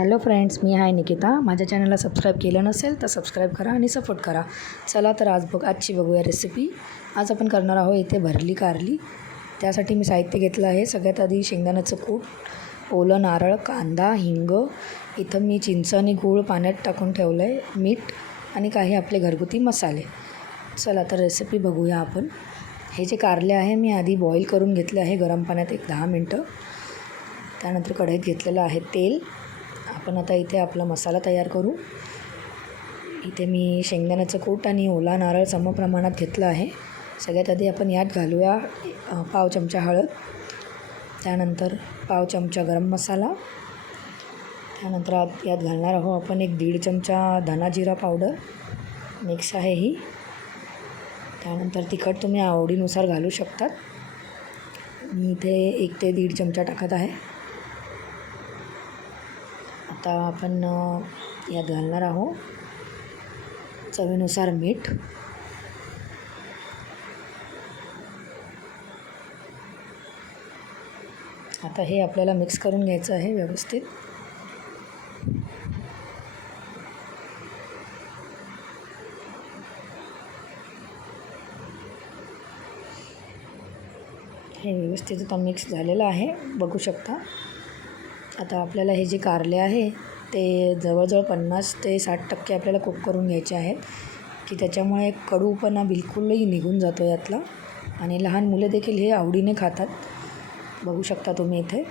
Hello friends, मी आहे निकिता. माझ्या चॅनलला सबस्क्राईब केलं नसेल तर सबस्क्राईब करा आणि सपोर्ट करा. चला तर आजची बघूया रेसिपी. आज आपण करणार आहोत इथे भरली कारली. त्यासाठी मी साहित्य घेतलं आहे. सगळ्यात आधी शेंगदाण्याचं कूट, ओलं नारळ, कांदा, हिंग. इथं मी चिंच आणि गूळ पाण्यात टाकून ठेवलं आहे, मीठ आणि काही आपले घरगुती मसाले. चला तर रेसिपी बघूया आपण. हे जे कारले आहे मी आधी बॉईल करून घेतले आहे गरम पाण्यात 10 मिनटं. त्यानंतर कढईत घेतलेलं आहे तेल. आपण आता इथे आपला मसाला तयार करू. इथे मी शेंगदाण्याचं कूट आणि ओला नारळ समप्रमाणात घेतलं आहे. सगळ्यात आधी आपण यात घालूया पाव चमचा हळद, त्यानंतर पाव चमचा गरम मसाला, त्यानंतर यात घालणार आहोत आपण 1-1.5 चमचा धना जिरा पावडर मिक्स आहे ही. त्यानंतर तिखट तुम्ही आवडीनुसार घालू शकतात. मी इथे 1 ते 1.5 चमचा टाकत आहे. आता आपण यात घालणार आहोत चवीनुसार मीठ. आता हे आपल्याला मिक्स करून घ्यायचं आहे व्यवस्थित. हे व्यवस्थित आता मिक्स झालेलं आहे, बघू शकता. आता आपल्याला हे जे कारले आहे ते जवळजवळ 50 ते 60% आपल्याला कुक करून घ्यायचे आहेत, की त्याच्यामुळे कडूपणा बिलकुलही निघून जातो यातला. आणि लहान मुलं देखील हे आवडीने खातात, बघू शकता तुम्ही इथे.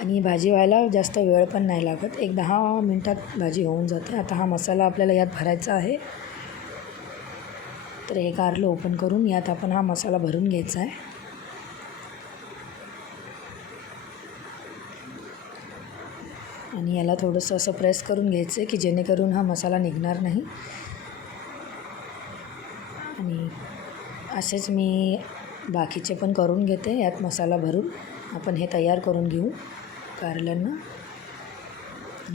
आणि भाजी व्हायला जास्त वेळ पण नाही लागत, 10 मिनटात भाजी होऊन जाते. आता हा मसाला आपल्याला यात भरायचा आहे. तर हे कारलं ओपन करून यात आपण हा मसाला भरून घ्यायचा आहे. आणि याला थोडंसं असं प्रेस करून घ्यायचं आहे की जेणेकरून हा मसाला निघणार नाही. आणि असेच मी बाकीचे पण करून घेते. यात मसाला भरून आपण हे तयार करून घेऊ कारल्यांना.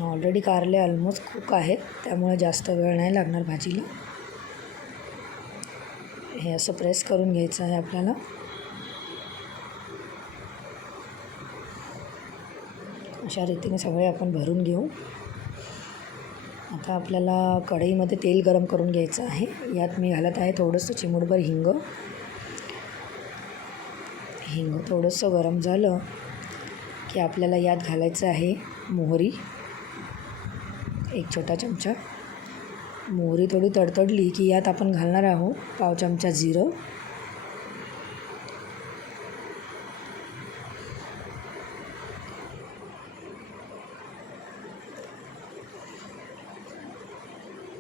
ऑलरेडी कारले ऑलमोस्ट कुक आहेत, त्यामुळे जास्त वेळ नाही लागणार भाजीला. हे असं प्रेस करून घ्यायचं आहे आपल्याला. अशा रीतीने सगळे आपण भरून घेऊ. आता आपल्याला कढईमध्ये तेल गरम करून घ्यायचं आहे. यात मी घालत आहे थोडंसं चिमूटभर हिंग. हिंग थोडंसं गरम झालं की आपल्याला यात घालायचं आहे मोहरी, 1 छोटा चमचा. मोहरी थोडी तडतडली की यात आपण घालणार आहोत पाव चमचा जिरं,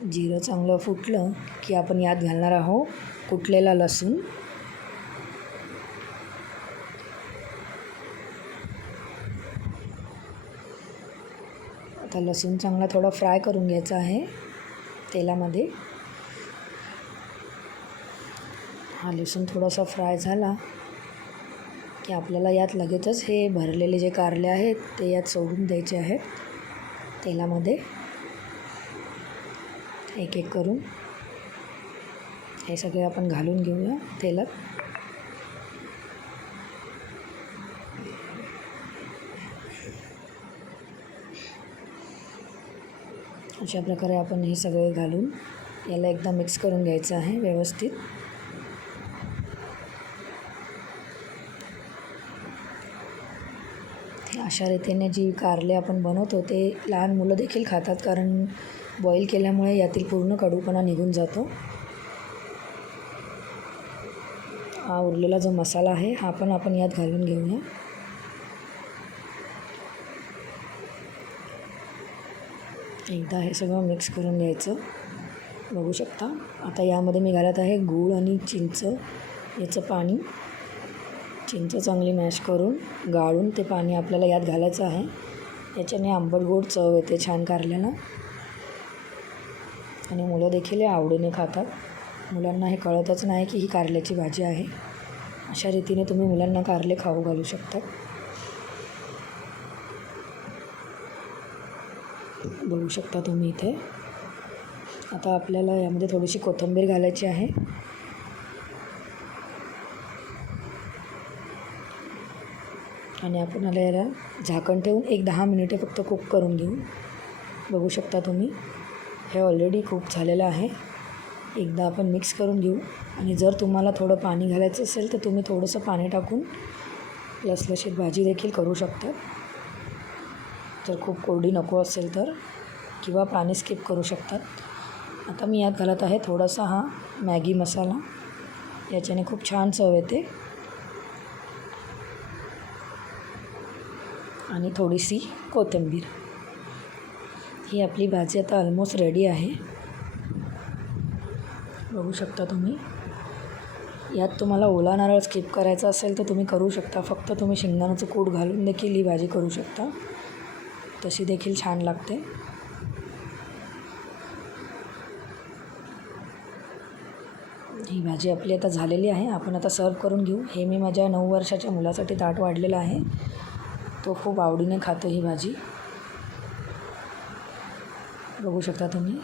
जिरं चांगलं फुटलं की आपण यात घालणार आहोत कुटलेला लसूण. आता लसूण चांगला थोडा फ्राय करून घ्यायचा आहे तेलामध्ये. हा लसूण थोडासा फ्राय झाला की आपल्याला यात लगेचच हे भरलेले जे कारले आहेत ते यात सोडून द्यायचे आहेत तेलामध्ये. एक एक करून हे सगळे आपण घालून घेऊया तेलात. अशा प्रकारे आपण हे सगळे घालून याला एकदा मिक्स करून घ्यायचं आहे व्यवस्थित. अशा रीतीने जी कारले आपण बनवतो ते लहान मुलं देखील खातात, कारण बॉईल केल्यामुळे यातील पूर्ण कडूपणा निघून जातो. हा उरलेला जो मसाला आहे हा पण आपण यात घालून घेऊया. एकदा हे सगळं मिक्स करून घ्यायचं, बघू शकता. आता यामध्ये मी घालत आहे गूळ आणि चिंच याचं पाणी. चिंच चांगली मॅश करून गाळून ते पाणी आपल्याला यात घालायचं आहे. याच्याने आंबट गोड चव येते छान कारल्याला. आणि मुलं देखील हे आवडीने खातात. मुलांना हे कळतच नाही की ही कारल्याची भाजी आहे. अशा रीतीने तुम्ही मुलांना कारले खाऊ घालू शकता. बघू शकता तुम्ही इथे. आता आपल्याला यामध्ये थोडीशी कोथिंबीर घालायची आहे. आणि आपण याला झाकण ठेवून एक 10 मिनिटे फक्त कुक करून घेऊ. बघू शकता तुम्ही हे ऑलरेडी कुक झालेलं आहे. एकदा आपण मिक्स करून घेऊ. आणि जर तुम्हाला थोडं पाणी घालायचं असेल तर तुम्ही थोडंसं पाणी टाकून लसलशीत भाजी देखील करू शकता. जर खूप कोरडी नको असेल तर, किंवा पाणी स्किप करू शकतात. आता मी यात घालत आहे थोडासा हा मॅगी मसाला. याच्याने खूप छान चव येते. आणि थोडीशी कोथिंबीर. ही आपली भाजी आता ऑलमोस्ट रेडी आहे. बघू शकता तुम्ही. यात तुम्हाला ओला नारळ स्किप करायचा असेल तर तुम्ही करू शकता. फक्त तुम्ही शेंगदाण्याचं कूट घालून देखील ही भाजी करू शकता. तशी देखील छान लागते. ही भाजी आपली आता झालेली आहे. आपण आता सर्व करून घेऊ. हे मी माझ्या 9 वर्षाच्या मुलासाठी ताट वाढलेलं आहे. तो खूप आवडीने खातो ही भाजी. बघू शकता तुम्ही.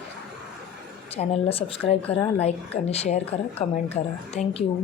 चॅनलला सबस्क्राईब करा, लाईक आणि शेअर करा, कमेंट करा. थँक्यू.